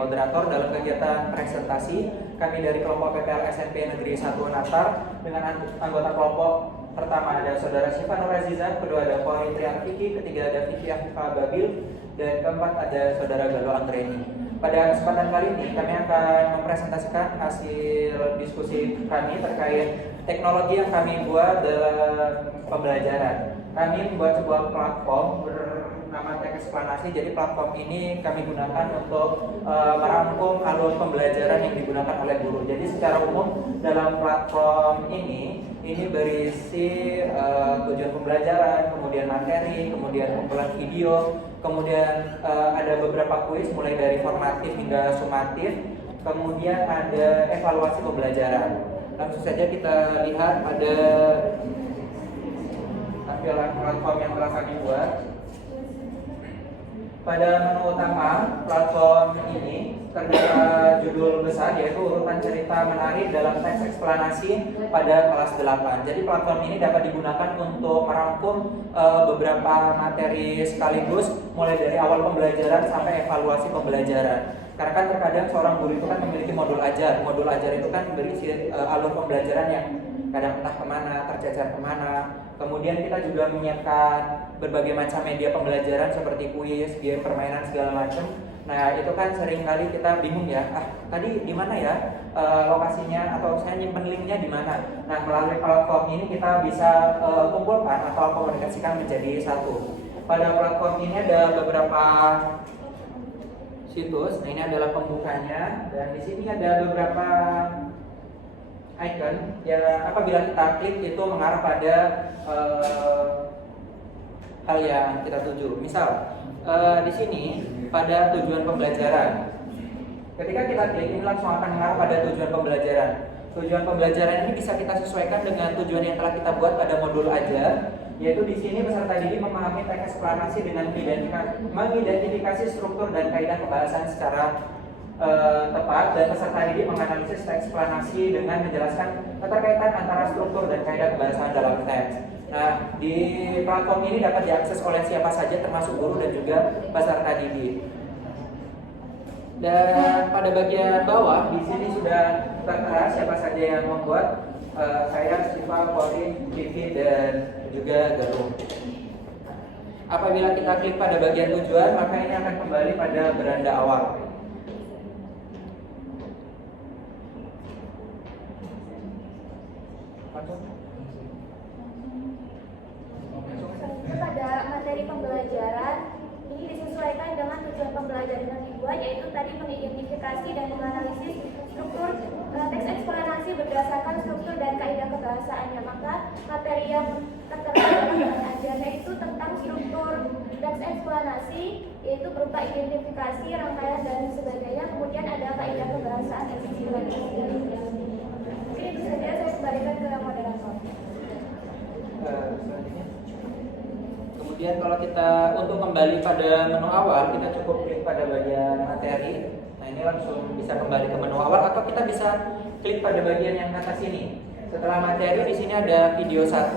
moderator dalam kegiatan presentasi. Kami dari kelompok PPL SMP Negeri 1 Unatar dengan anggota kelompok pertama ada Saudara Syifa Nur Aziza, kedua ada Fahri Triarfiki, ketiga ada Vivi Afifah Babil, dan keempat ada Saudara Galo Anggreni. Pada kesempatan kali ini kami akan mempresentasikan hasil diskusi kami terkait teknologi yang kami buat dalam pembelajaran. Kami membuat sebuah platform bernama Teksplanasi. Jadi platform ini kami gunakan untuk merangkum alur pembelajaran yang digunakan oleh guru. Jadi secara umum dalam platform ini berisi tujuan pembelajaran, kemudian materi, kemudian kumpulan video, kemudian ada beberapa kuis mulai dari formatif hingga sumatif, kemudian ada evaluasi pembelajaran. Langsung saja kita lihat ada tampilan platform yang telah kami buat. Pada menu utama platform ini terdapat judul besar yaitu urutan cerita menarik dalam teks eksplanasi pada kelas 8. Jadi platform ini dapat digunakan untuk merangkum beberapa materi sekaligus mulai dari awal pembelajaran sampai evaluasi pembelajaran. Karena kan terkadang seorang guru itu kan memiliki modul ajar. Modul ajar itu kan berisi alur pembelajaran yang kadang entah kemana, tercecer kemana. Kemudian kita juga menyiapkan berbagai macam media pembelajaran seperti kuis, game, permainan segala macam. Nah itu kan sering kali kita bingung ya, tadi di mana ya lokasinya atau saya nyimpen linknya di mana. Nah melalui platform ini kita bisa kumpulkan atau komunikasikan menjadi satu. Pada platform ini ada beberapa situs. Nah ini adalah pembukanya dan di sini ada beberapa icon yang apabila kita klik itu mengarah pada hal yang kita tuju. Misal di sini pada tujuan pembelajaran. Ketika kita klik ini langsung akan mengarah pada tujuan pembelajaran. Tujuan pembelajaran ini bisa kita sesuaikan dengan tujuan yang telah kita buat pada modul ajar, yaitu di sini peserta didik memahami teks eksplanasi dengan mengidentifikasi struktur dan kaidah pembahasan secara tepat, dan peserta didik menganalisis teks eksplanasi dengan menjelaskan keterkaitan antara struktur dan kaidah pembahasan dalam teks. Nah, di platform ini dapat diakses oleh siapa saja termasuk guru dan juga peserta didik. Dan pada bagian bawah di sini sudah tertera siapa saja yang membuat, saya, Syifa, Fahri, Vivi, dan juga Galo. Apabila kita klik pada bagian tujuan, maka ini akan kembali pada beranda awal. Pada materi pembelajaran ini disesuaikan dengan tujuan pembelajaran yang dibuat, yaitu tadi mengidentifikasi dan menganalisis struktur teks eksplanasi berdasarkan struktur dan kaidah kebahasaannya. Maka materi yang tertera dalam ajarnya itu tentang struktur teks eksplanasi, yaitu berupa identifikasi, rangkaian dan sebagainya. Kemudian ada kaidah kebahasaan dan sebagainya. Mungkin itu saja, saya kembalikan ke moderator. Kemudian kalau kita untuk kembali pada menu awal, kita cukup klik pada bagian materi. Nah ini langsung bisa kembali ke menu awal, atau kita bisa klik pada bagian yang atas ini. Setelah materi di sini ada video 1.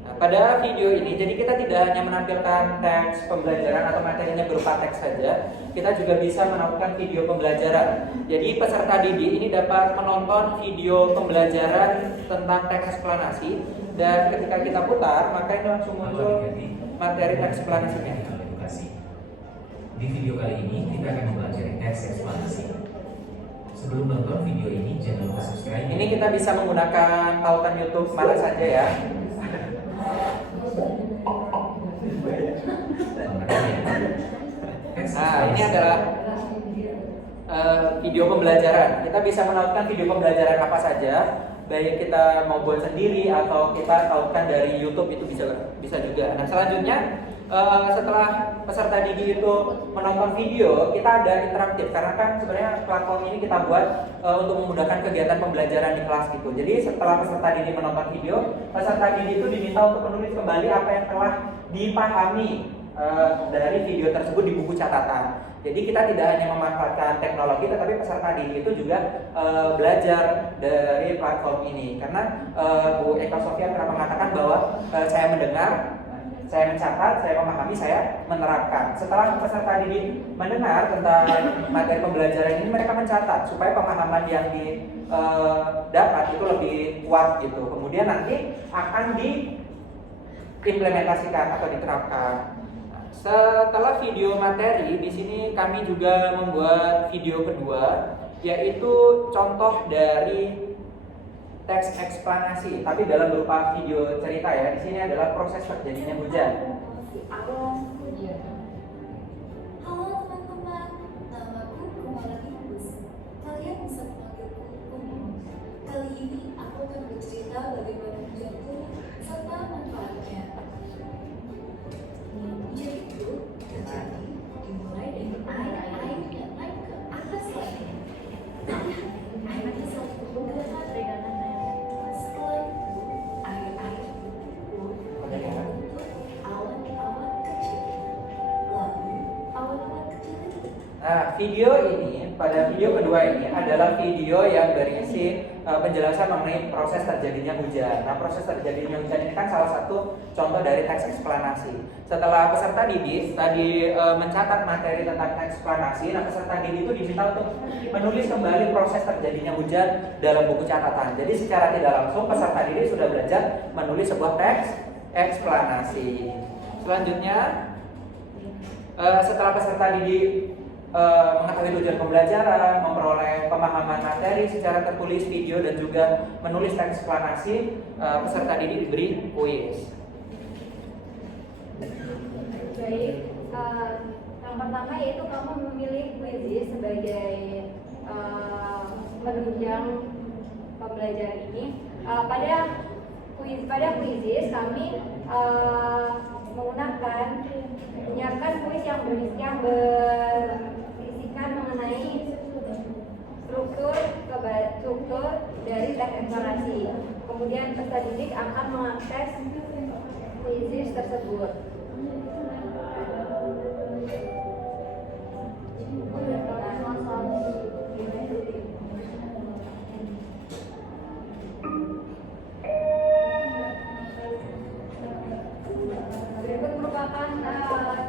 Nah, pada video ini, jadi kita tidak hanya menampilkan teks pembelajaran atau materinya berupa teks saja, kita juga bisa menampilkan video pembelajaran. Jadi peserta didik ini dapat menonton video pembelajaran tentang teks eksplanasi. Dan ketika kita putar, maka ini langsung muncul materi teks eksplanasinya. Di video kali ini kita akan mempelajari teks eksplanasi. Sebelum nonton video ini, jangan lupa subscribe. Ini kita bisa menggunakan tautan YouTube mana saja ya. Nah, ini adalah video pembelajaran. Kita bisa menautkan video pembelajaran apa saja, baik kita mau buat sendiri atau kita tautkan dari YouTube, itu bisa juga. Nah selanjutnya setelah peserta didik itu menonton video, kita ada interaktif karena kan sebenarnya platform ini kita buat untuk memudahkan kegiatan pembelajaran di kelas gitu. Jadi setelah peserta didik menonton video, peserta didik itu diminta untuk menulis kembali apa yang telah dipahami dari video tersebut di buku catatan. Jadi kita tidak hanya memanfaatkan teknologi, tetapi peserta didik itu juga belajar dari platform ini. Karena Bu Eka Sofia pernah mengatakan bahwa saya mendengar, Saya mencatat, saya memahami, saya menerapkan. Setelah peserta didik mendengar tentang materi pembelajaran ini, mereka mencatat supaya pemahaman yang didapat itu lebih kuat gitu. Kemudian nanti akan diimplementasikan atau diterapkan. Setelah video materi, di sini kami juga membuat video kedua, yaitu contoh dari teks eksplanasi, tapi dalam berupa video cerita ya. Di sini adalah proses terjadinya hujan. Halo teman-teman, namaku Kumala Ibus. Kalian bisa memanggilku Umi. Kali ini aku akan bercerita bagaimana hujan turun serta manfaatnya. Hujan itu terjadi dimulai dari air yang naik ke atas langit. Air itu satu menggerakkan redakan air. Setelah itu, air berkumpul dan membentuk awan-awan kecil. Lalu, awan-awan kecil itu Nah, video ini, pada video kedua ini adalah video yang berisi penjelasan mengenai proses terjadinya hujan. Nah, proses terjadinya hujan ini kan salah satu contoh dari teks eksplanasi. Setelah peserta didik tadi mencatat materi tentang teks eksplanasi, nah peserta didik itu diminta untuk menulis kembali proses terjadinya hujan dalam buku catatan. Jadi secara tidak langsung peserta didik sudah belajar menulis sebuah teks eksplanasi. Selanjutnya, setelah peserta didik mengetahui tujuan pembelajaran, memperoleh pemahaman materi secara tertulis, video, dan juga menulis teks eksplanasi, peserta didik diberi kuis. Baik, yang pertama yaitu kamu memilih kuis sebagai penunjang pembelajaran ini. Pada kuis kami menyiapkan kuis yang berisikan mengenai struktur dari teks eksplorasi. Kemudian peserta didik akan mengakses kuis tersebut. Berikut merupakan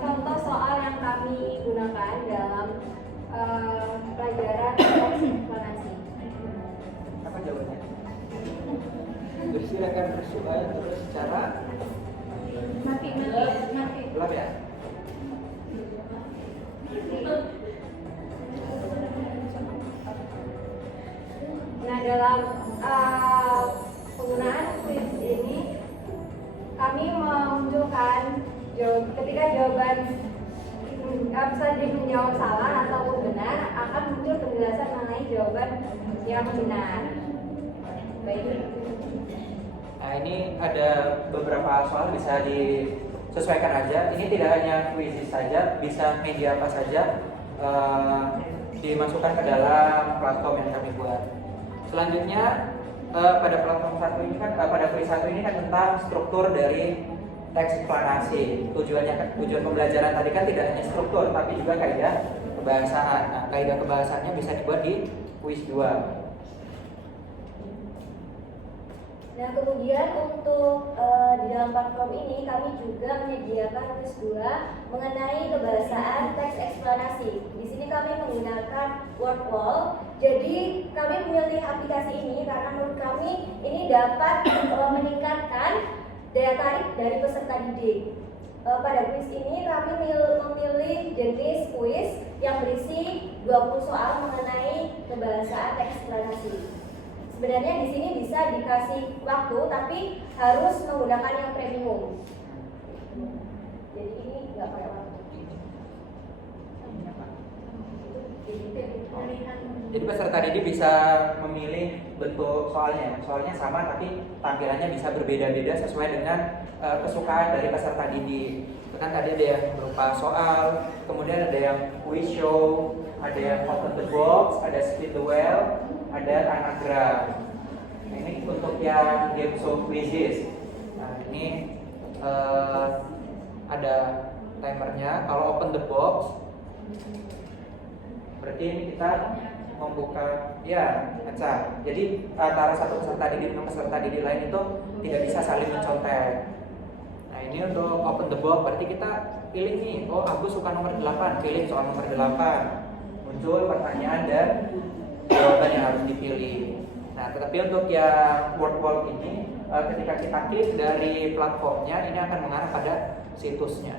contoh soal yang kami gunakan dalam pelajaran teks eksplanasi. Apa jawabannya? Bersilakan bersoal terus secara Mati. gelap ya. Nah, dalam penggunaan kuis ini kami memunculkan ketika jawaban peserta menjawab salah ataupun benar, akan muncul penjelasan mengenai jawaban yang benar. Baik. Nah, ini ada beberapa soal bisa disesuaikan aja. Ini tidak hanya kuis saja, bisa media apa saja dimasukkan ke dalam platform yang kami buat. Selanjutnya pada platform satu ini kan, pada kuis satu ini kan tentang struktur dari teks eksplanasi. Tujuan pembelajaran tadi kan tidak hanya struktur, tapi juga kaidah kebahasaan. Nah, kaidah kebahasaannya bisa dibuat di kuis 2. Nah, kemudian untuk di dalam platform ini kami juga menyediakan kuis 2 mengenai kebahasaan teks eksplanasi. Di sini kami menggunakan Wordwall. Jadi kami memilih aplikasi ini karena menurut kami ini dapat meningkatkan daya tarik dari peserta didik. Pada kuis ini kami memilih jenis kuis yang berisi 20 soal mengenai kebahasaan teks eksplanasi. Sebenarnya di sini bisa dikasih waktu, tapi harus menggunakan yang premium. Jadi ini nggak pakai waktu. Jadi peserta didik bisa memilih bentuk soalnya. Soalnya sama tapi tampilannya bisa berbeda-beda sesuai dengan kesukaan dari peserta didik. Kan tadi ada yang berupa soal, kemudian ada yang quiz show, ada yang open the box, ada spin the wheel, ada anagram. Nah, ini untuk yang game show quizzes. Nah, ini ada timernya. Kalau open the box, berarti ini kita membuka ya kaca. Jadi antara satu peserta didik dengan peserta didik lain itu tidak bisa saling mencontek. Nah, ini untuk open the box, berarti kita pilih nih, oh aku suka nomor 8, pilih soal nomor 8. Muncul pertanyaan dan jawaban yang harus dipilih. Nah, tetapi untuk yang word ini, ketika kita klik dari platformnya, ini akan mengarah pada situsnya.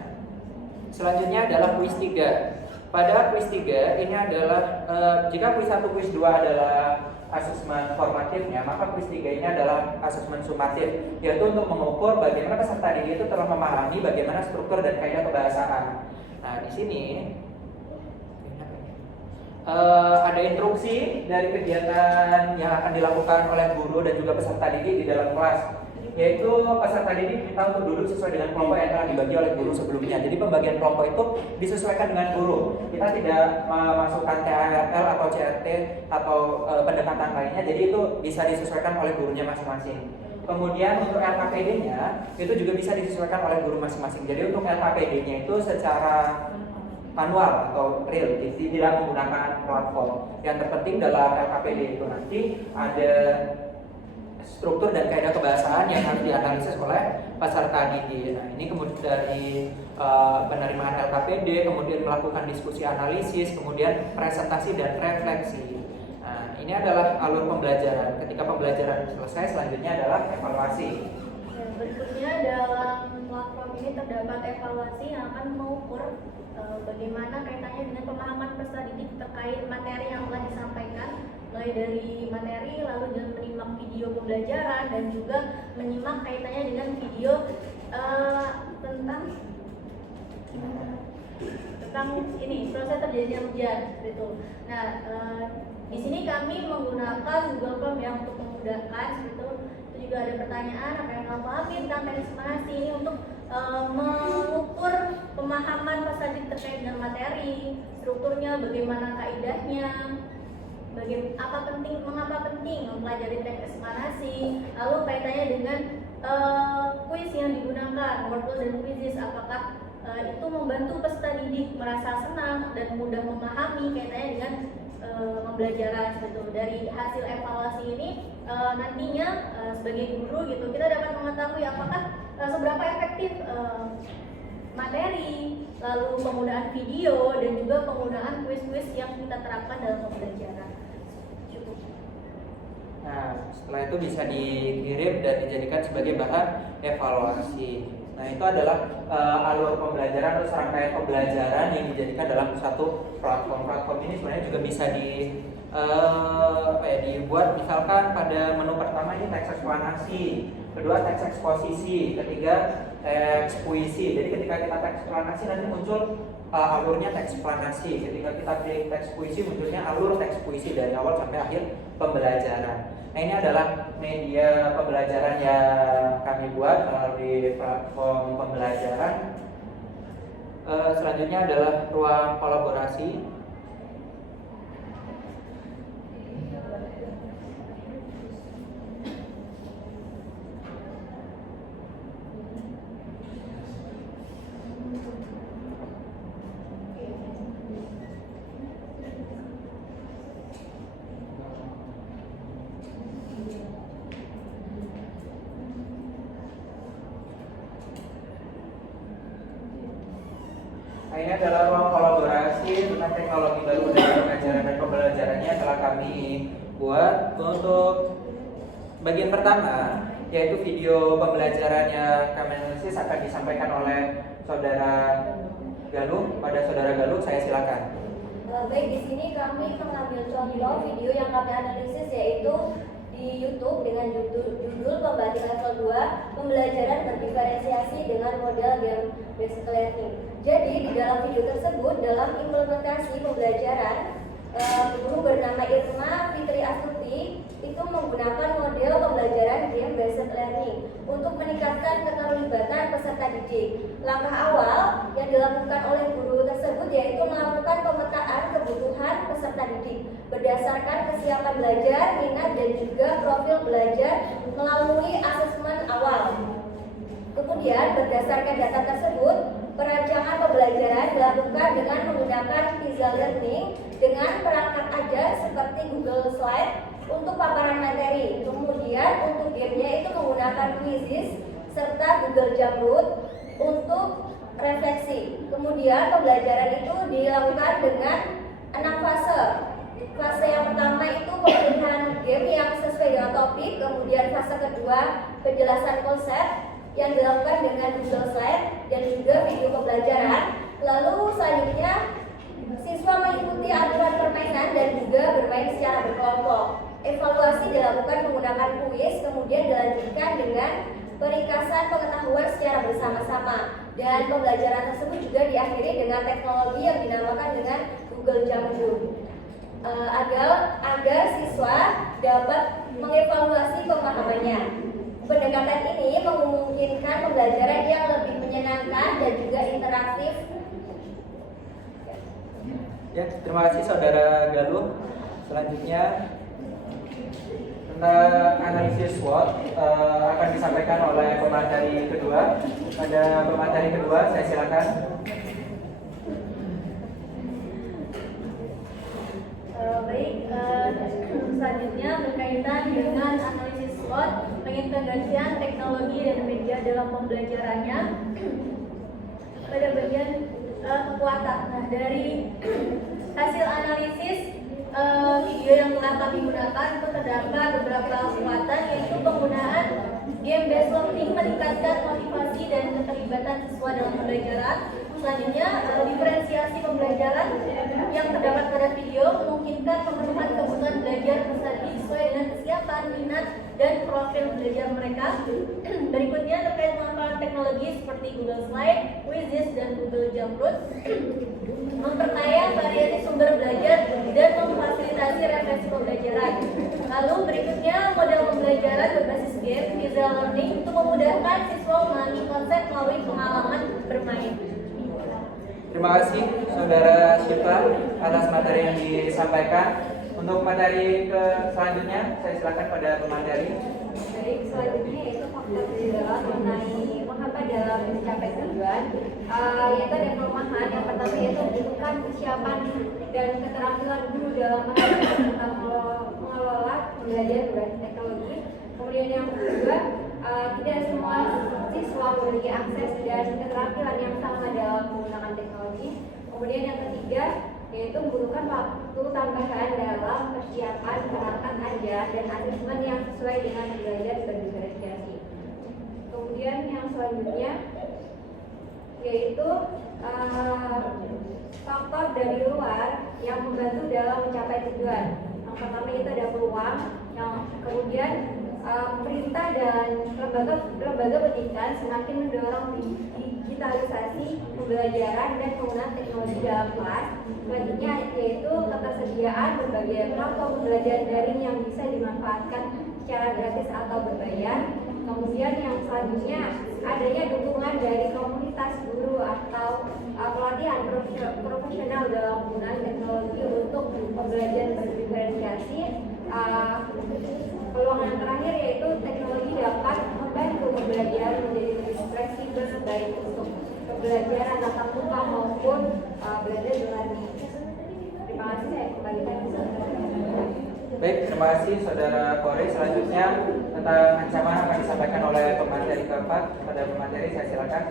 Selanjutnya adalah quiz 3. Pada quiz 3 ini adalah jika quiz 1, quiz 2 adalah asesmen formatifnya, maka quiz 3 ini adalah asesmen sumatif, yaitu untuk mengukur bagaimana peserta didik itu telah memahami bagaimana struktur dan kaidah kebahasaan. Nah, di sini ada instruksi dari kegiatan yang akan dilakukan oleh guru dan juga peserta didik di dalam kelas, yaitu peserta didik kita untuk duduk sesuai dengan kelompok yang telah dibagi oleh guru sebelumnya. Jadi pembagian kelompok itu disesuaikan dengan guru. Kita tidak memasukkan TARL atau CRT atau pendekatan lainnya, jadi itu bisa disesuaikan oleh gurunya masing-masing. Kemudian untuk LKPD-nya itu juga bisa disesuaikan oleh guru masing-masing. Jadi untuk LKPD-nya itu secara manual atau real, tidak menggunakan platform. Yang terpenting dalam LKPD itu nanti ada struktur dan kaidah kebahasaan yang harus dianalisis oleh peserta didik. Nah, ini kemudian dari penerimaan LKPD, kemudian melakukan diskusi analisis, kemudian presentasi dan refleksi. Nah, ini adalah alur pembelajaran. Ketika pembelajaran selesai, selanjutnya adalah evaluasi. Berikutnya dalam platform ini terdapat evaluasi yang akan mengukur bagaimana kaitannya dengan pemahaman peserta didik terkait materi yang telah disampaikan, mulai dari materi lalu dengan menyimak video pembelajaran dan juga menyimak kaitannya dengan video tentang ini proses terjadinya hujan gitu. Nah, di sini kami menggunakan Google Form yang untuk memudahkan gitu. Itu juga ada pertanyaan apa yang kamu pahami tentang teknik ekspansi ini untuk mengukur pemahaman peserta didik terkait dengan materi, strukturnya, bagaimana kaidahnya, mengapa penting mempelajari teknik ekspansi, lalu kaitannya dengan kuis yang digunakan, workbook dan quizzes, apakah itu membantu peserta didik merasa senang dan mudah memahami kaitannya dengan pembelajaran gitu. Dari hasil evaluasi ini nantinya sebagai guru gitu kita dapat mengetahui apakah seberapa efektif materi, lalu penggunaan video dan juga penggunaan kuis-kuis yang kita terapkan dalam pembelajaran. Cukup. Nah, setelah itu bisa dikirim dan dijadikan sebagai bahan evaluasi. Nah, itu adalah alur pembelajaran atau serangkaian pembelajaran yang dijadikan dalam satu platform. Platform ini sebenarnya juga bisa dibuat misalkan pada menu pertama ini teks eksplanasi, kedua teks eksposisi, ketiga teks puisi. Jadi ketika kita teks eksplanasi nanti muncul alurnya teks eksplanasi. Ketika kita pilih teks puisi munculnya alur teks puisi dari awal sampai akhir pembelajaran. Nah, ini adalah media pembelajaran yang kami buat melalui platform pembelajaran. Selanjutnya adalah ruang kolaborasi. Nah, ini adalah ruang kolaborasi tentang teknologi baru dalam pengajaran dan pembelajarannya telah kami buat. Untuk bagian pertama, yaitu video pembelajarannya kami analisis akan disampaikan oleh Saudara Galuh. Pada Saudara Galuh, saya silakan. Baik, di sini kami mengambil contoh video yang kami analisis yaitu di YouTube dengan judul Pembati Level 2 Pembelajaran Berdiferensiasi dengan Model Game-Based Learning. Jadi di dalam video tersebut dalam implementasi pembelajaran guru bernama Irma Fitri Astuti itu menggunakan model pembelajaran Game-Based Learning untuk meningkatkan keterlibatan peserta didik. Langkah awal yang dilakukan oleh guru tersebut yaitu melakukan pemetaan kebutuhan peserta didik berdasarkan kesiapan belajar, minat dan juga profil belajar melalui asesmen awal. Kemudian berdasarkan data tersebut, perancangan pembelajaran dilakukan dengan menggunakan Pizza Learning dengan perangkat ajar seperti Google Slide untuk paparan materi. Kemudian untuk gamenya itu menggunakan quizzes serta Google Jamboard. untuk refleksi. Kemudian pembelajaran itu dilakukan dengan 6 fase. Fase yang pertama itu pemilihan game yang sesuai dengan topik. Kemudian fase kedua penjelasan konsep yang dilakukan dengan Google Slide dan juga video pembelajaran. Lalu selanjutnya siswa mengikuti aturan permainan dan juga bermain secara berkelompok. Evaluasi dilakukan menggunakan kuis, kemudian dilanjutkan dengan peringkasan pengetahuan secara bersama-sama. Dan pembelajaran tersebut juga diakhiri dengan teknologi yang dinamakan dengan Google Jamroom. Agar siswa dapat mengevaluasi pemahamannya. Pendekatan ini memungkinkan pembelajaran yang lebih menyenangkan dan juga interaktif. Ya, terima kasih Saudara Galuh. Selanjutnya tentang analisis SWOT akan disampaikan oleh pemateri kedua. Pada pemateri kedua, saya silakan. Selanjutnya berkaitan dengan analisis SWOT, pengintegrasian teknologi dan media dalam pembelajarannya. Pada bagian kekuatan, nah dari hasil analisis video yang telah kami gunakan itu terdapat beberapa kekuatan, yaitu penggunaan game based learning meningkatkan motivasi dan keterlibatan siswa dalam pembelajaran. Selanjutnya, diferensiasi pembelajaran yang terdapat pada video memungkinkan pemenuhan kebutuhan belajar peserta sesuai dengan kesiapan, minat, dan profil belajar mereka. Berikutnya terkait manfaat teknologi seperti Google Slide, Quizzes, dan Google Jamroom, memperkaya variasi sumber belajar dan memfasilitasi refleksi pembelajaran. Lalu berikutnya model pembelajaran berbasis game, visual learning, untuk memudahkan siswa memahami konsep melalui pengalaman bermain. Terima kasih Saudara Syifa atas materi yang disampaikan. Untuk materi selanjutnya, saya silakan pada pemateri. Baik, selanjutnya yaitu faktor dalam mengenai mengapa dalam mencapai tujuan, yaitu ada kelemahan. Yang pertama yaitu membutuhkan kesiapan dan keterampilan guru dalam mengelola pembelajaran berbasis teknologi. Kemudian yang kedua, tidak semua siswa memiliki akses dan keterampilan yang sama dalam menggunakan teknologi. Kemudian yang ketiga yaitu membutuhkan waktu tambahan dalam persiapan, peralatan ajar, dan asesmen yang sesuai dengan belajar berdifferensiasi. Kemudian yang selanjutnya yaitu faktor dari luar yang membantu dalam mencapai tujuan. Yang pertama itu ada peluang, yang kemudian pemerintah dan lembaga pendidikan semakin mendorong digitalisasi pembelajaran dan penggunaan teknologi dalam kelas. Selanjutnya yaitu ketersediaan berbagai platform pembelajaran daring yang bisa dimanfaatkan secara gratis atau berbayar. Kemudian yang selanjutnya adanya dukungan dari komunitas guru atau pelatihan profesional dalam penggunaan teknologi untuk pembelajaran berdiferensiasi. Peluang yang terakhir yaitu teknologi dapat membantu pembelajaran menjadi lebih fleksibel baik untuk pembelajaran tatap muka maupun belajar daring. Terima kasih, saya kembalikan ke saudara. Baik, terima kasih Saudara Kori. Selanjutnya tentang ancaman akan disampaikan oleh pemateri keempat. Pada pemateri, saya silakan.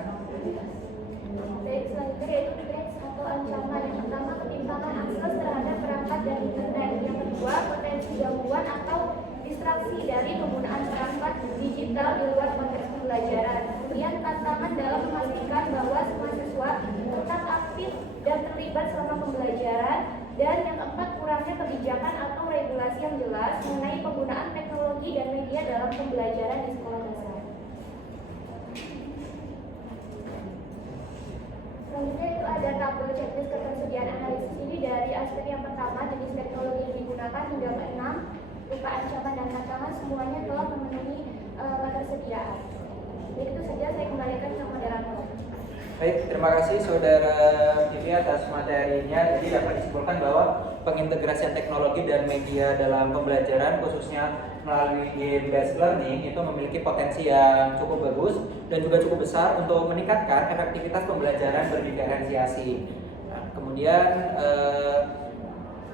Baik, selanjutnya yaitu threats atau ancaman. Yang pertama, ketimpangan akses terhadap perangkat dan internet. Yang kedua, potensi gangguan atau distraksi dari penggunaan perangkat digital di luar konteks pembelajaran. Kemudian tantangan dalam memastikan bahwa semua siswa tetap aktif dan terlibat selama pembelajaran. Dan yang keempat, kurangnya kebijakan atau regulasi yang jelas mengenai penggunaan teknologi dan media dalam pembelajaran di sekolah dasar. Selanjutnya itu ada tabel checklist ketersediaan analisis ini dari aspek yang pertama, jenis teknologi yang digunakan hingga ke-6, berupa ancaman dan tantangan, semuanya telah memenuhi ketersediaan. Jadi itu saja, saya kembalikan ke moderator. Baik, terima kasih Saudara Vivi atas materinya. Jadi dapat disimpulkan bahwa pengintegrasian teknologi dan media dalam pembelajaran khususnya melalui game-based learning itu memiliki potensi yang cukup bagus dan juga cukup besar untuk meningkatkan efektivitas pembelajaran berdiferensiasi. Nah, kemudian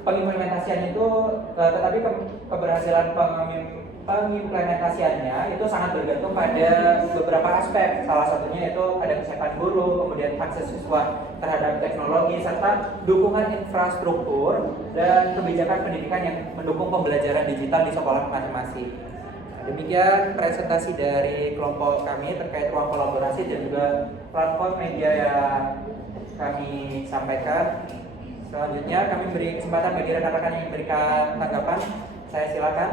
pengimplementasian itu, tetapi keberhasilan pengimplementasiannya itu sangat bergantung pada beberapa aspek. Salah satunya itu ada kesiapan guru, kemudian akses siswa terhadap teknologi, serta dukungan infrastruktur dan kebijakan pendidikan yang mendukung pembelajaran digital di sekolah masing-masing. Demikian presentasi dari kelompok kami terkait ruang kolaborasi dan juga platform media yang kami sampaikan. Selanjutnya kami beri kesempatan bagi rekan-rekan yang memberikan tanggapan. Saya silakan.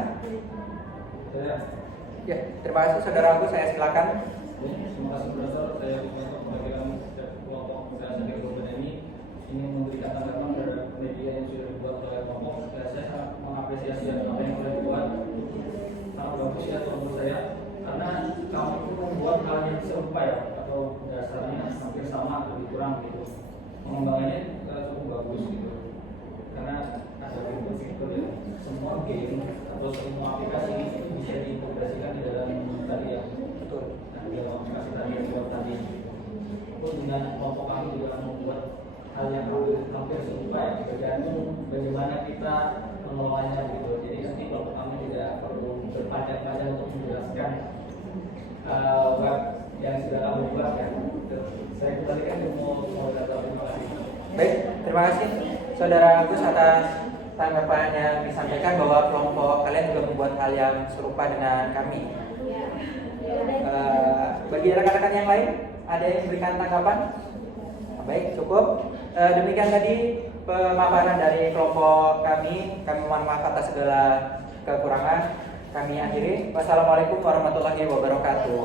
Ya, terima kasih Saudara Agus, saya silakan. Terima kasih Profesor. Saya mewakilkan kelompok saya sendiri kelompok ini ingin memberikan tanggapan terhadap media yang sudah dibuat oleh kelompok. Saya sangat mengapresiasi apa yang sudah dibuat. Sangat bagus ya menurut saya, karena kamu itu membuat hal yang serupa ya, atau dasarnya hampir sama, lebih kurang gitu. Pengembangannya cukup bagus gitu, karena ada fitur-fitur yang semua game atau semua aplikasi itu bisa diintegrasikan di dalam tadi ya. Betul. Nah, di dalam aplikasi tadi yang buat tadi pun dengan kelompok kami juga membuat hal yang hampir serupa ya, tergantung bagaimana kita mengelolanya gitu. Jadi nanti kelompok kami tidak perlu berpanjang-panjang untuk menjelaskan web yang sudah kami buat ya. Saya kembalikan ke moderator. Terima kasih. Baik, terima kasih Saudara Agus atas tanggapan yang disampaikan bahwa kelompok kalian juga membuat hal yang serupa dengan kami. Bagi rekan-rekan yang lain, ada yang memberikan tanggapan? Baik, cukup. Demikian tadi pemaparan dari kelompok kami. Kami mohon maaf atas segala kekurangan. Kami akhiri. Wassalamualaikum warahmatullahi wabarakatuh.